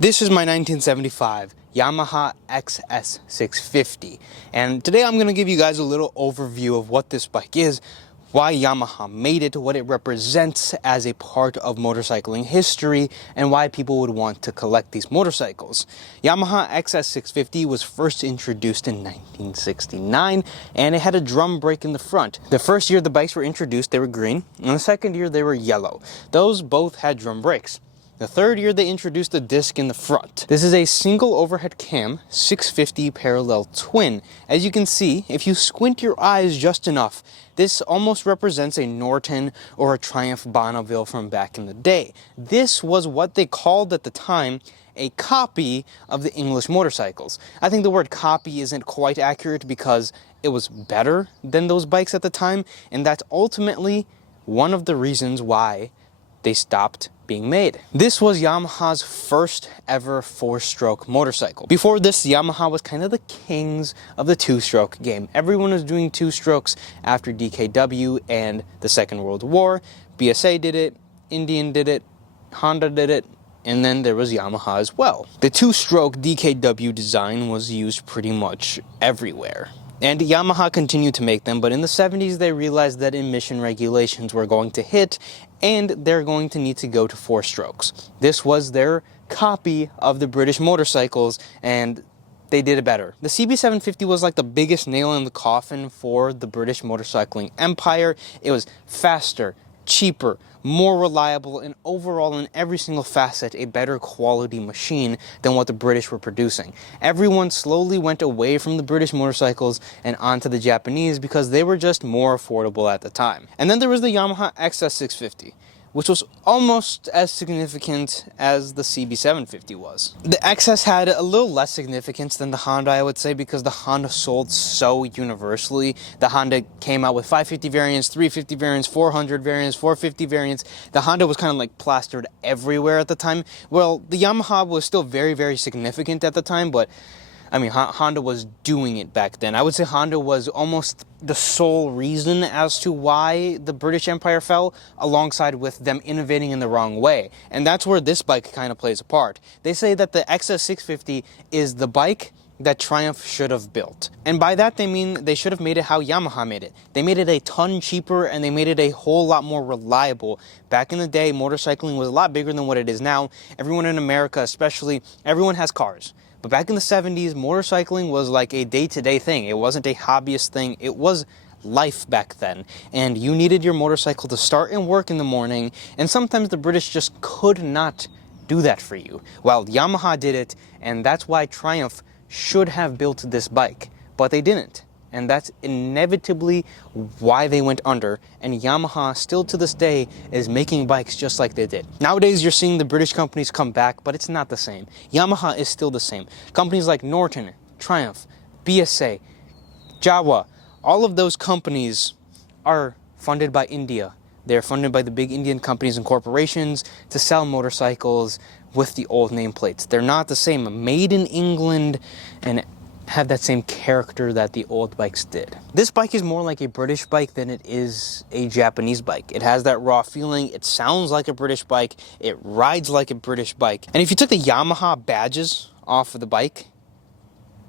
This is my 1975 Yamaha XS650, and today I'm going to give you guys a little overview of what this bike is, why Yamaha made it, what it represents as a part of motorcycling history, and why people would want to collect these motorcycles. Yamaha XS650 was first introduced in 1969, and it had a drum brake in the front. The first year the bikes were introduced, they were green, and the second year they were yellow. Those both had drum brakes. The third year they introduced a disc in the front. This is a single overhead cam 650 parallel twin. As you can see, if you squint your eyes just enough, this almost represents a Norton or a Triumph Bonneville from back in the day. This was what they called at the time a copy of the English motorcycles. I think the word copy isn't quite accurate because it was better than those bikes at the time, and that's ultimately one of the reasons why they stopped being made. This was Yamaha's first ever four-stroke motorcycle. Before this, Yamaha was kind of the kings of the two-stroke game. Everyone was doing two-strokes after DKW and the Second World War. BSA did it, Indian did it, Honda did it, and then there was Yamaha as well. The two-stroke DKW design was used pretty much everywhere. And Yamaha continued to make them, but in the 70s they realized that emission regulations were going to hit and they're going to need to go to four strokes. This was their copy of the British motorcycles, and they did it better. The CB750 was like the biggest nail in the coffin for the British motorcycling empire. It was faster, cheaper, more reliable, and overall in every single facet a better quality machine than what the British were producing. Everyone slowly went away from the British motorcycles and onto the Japanese because they were just more affordable at the time. And then there was the Yamaha XS650, which was almost as significant as the CB750 was. The XS had a little less significance than the Honda, I would say, because the Honda sold so universally. The Honda came out with 550 variants, 350 variants, 400 variants, 450 variants. The Honda was kind of like plastered everywhere at the time. Well, the Yamaha was still very, very significant at the time, but I mean, Honda was doing it back then. I would say Honda was almost the sole reason as to why the British Empire fell, alongside with them innovating in the wrong way. And that's where this bike kind of plays a part. They say that the XS650 is the bike that Triumph should have built. And by that they mean they should have made it how Yamaha made it. They made it a ton cheaper and they made it a whole lot more reliable. Back in the day, motorcycling was a lot bigger than what it is now. Everyone in America especially, everyone has cars. But back in the 70s, motorcycling was like a day-to-day thing. It wasn't a hobbyist thing. It was life back then. And you needed your motorcycle to start and work in the morning, and sometimes the British just could not do that for you. Well, Yamaha did it, and that's why Triumph should have built this bike. But they didn't. And that's inevitably why they went under, and Yamaha still to this day is making bikes just like they did. Nowadays you're seeing the British companies come back, but it's not the same. Yamaha is still the same. Companies like Norton, Triumph, BSA, Jawa, all of those companies are funded by India. They're funded by the big Indian companies and corporations to sell motorcycles with the old nameplates. They're not the same. Made in England and have that same character that the old bikes did. This bike is more like a British bike than it is a Japanese bike. It has that raw feeling, it sounds like a British bike, it rides like a British bike. And if you took the Yamaha badges off of the bike,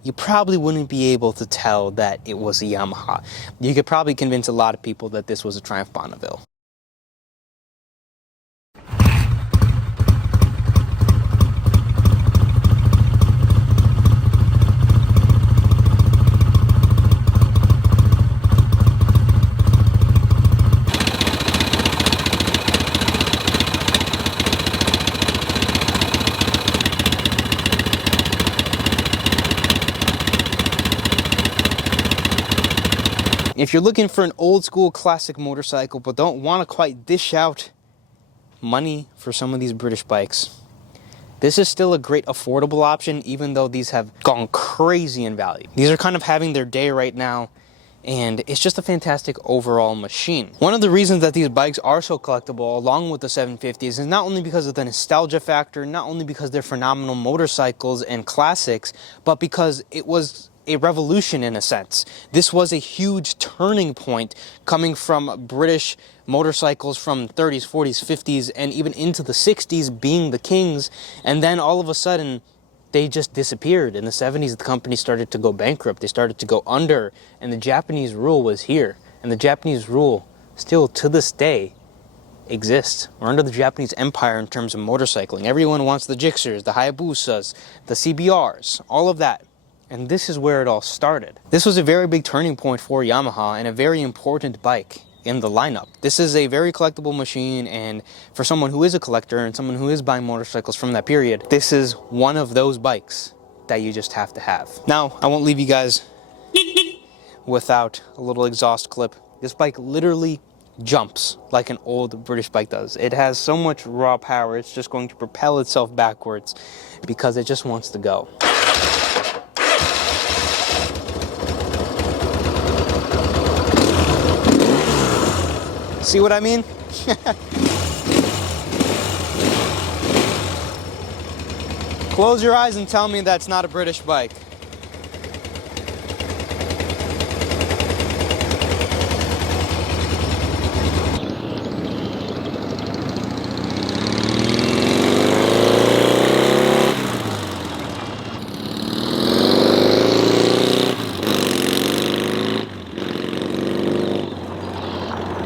you probably wouldn't be able to tell that it was a Yamaha. You could probably convince a lot of people that this was a Triumph Bonneville. If you're looking for an old school classic motorcycle but don't want to quite dish out money for some of these British bikes, this is still a great affordable option, even though these have gone crazy in value. These are kind of having their day right now, and it's just a fantastic overall machine. One of the reasons that these bikes are so collectible, along with the 750s, is not only because of the nostalgia factor, not only because they're phenomenal motorcycles and classics, but because it was a revolution in a sense. This was a huge turning point coming from British motorcycles from 30s, 40s, 50s, and even into the 60s being the kings, and then all of a sudden they just disappeared. In the 70s, the company started to go bankrupt. They started to go under, and the Japanese rule was here. And the Japanese rule, still to this day, exists. We're under the Japanese empire in terms of motorcycling. Everyone wants the Gixxers, the Hayabusas, the CBRs, all of that. And this is where it all started. This was a very big turning point for Yamaha and a very important bike in the lineup. This is a very collectible machine, and for someone who is a collector and someone who is buying motorcycles from that period, this is one of those bikes that you just have to have. Now, I won't leave you guys without a little exhaust clip. This bike literally jumps like an old British bike does. It has so much raw power, it's just going to propel itself backwards because it just wants to go. See what I mean? Close your eyes and tell me that's not a British bike.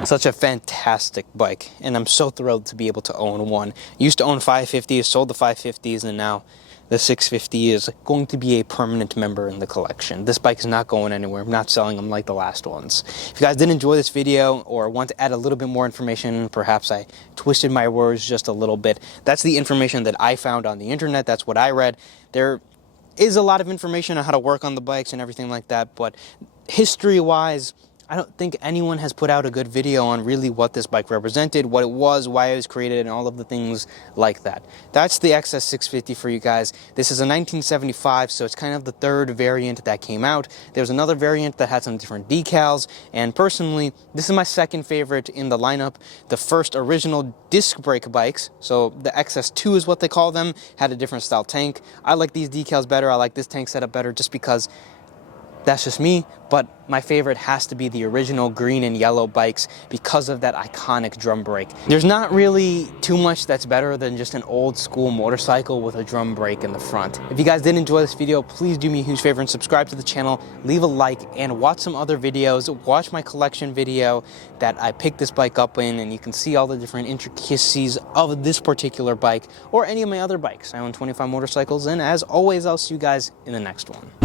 Such a fantastic bike, and I'm so thrilled to be able to own one. Used to own 550s, sold the 550s, and now the 650 is going to be a permanent member in the collection. This bike is not going anywhere. I'm not selling them like the last ones. If you guys did enjoy this video or want to add a little bit more information, perhaps I twisted my words just a little bit, that's the information that I found on the internet. That's what I read. There is a lot of information on how to work on the bikes and everything like that, but history-wise, I don't think anyone has put out a good video on really what this bike represented, what it was, why it was created, and all of the things like that. That's the XS650 for you guys. This is a 1975, so it's kind of the third variant that came out. There's another variant that had some different decals, and personally, this is my second favorite in the lineup. The first original disc brake bikes, so the XS2 is what they call them, had a different style tank. I like these decals better. I like this tank setup better just because that's just me, but my favorite has to be the original green and yellow bikes because of that iconic drum brake. There's not really too much that's better than just an old school motorcycle with a drum brake in the front. If you guys did enjoy this video, please do me a huge favor and subscribe to the channel, leave a like, and watch some other videos. Watch my collection video that I picked this bike up in, and you can see all the different intricacies of this particular bike or any of my other bikes. I own 25 motorcycles, and as always, I'll see you guys in the next one.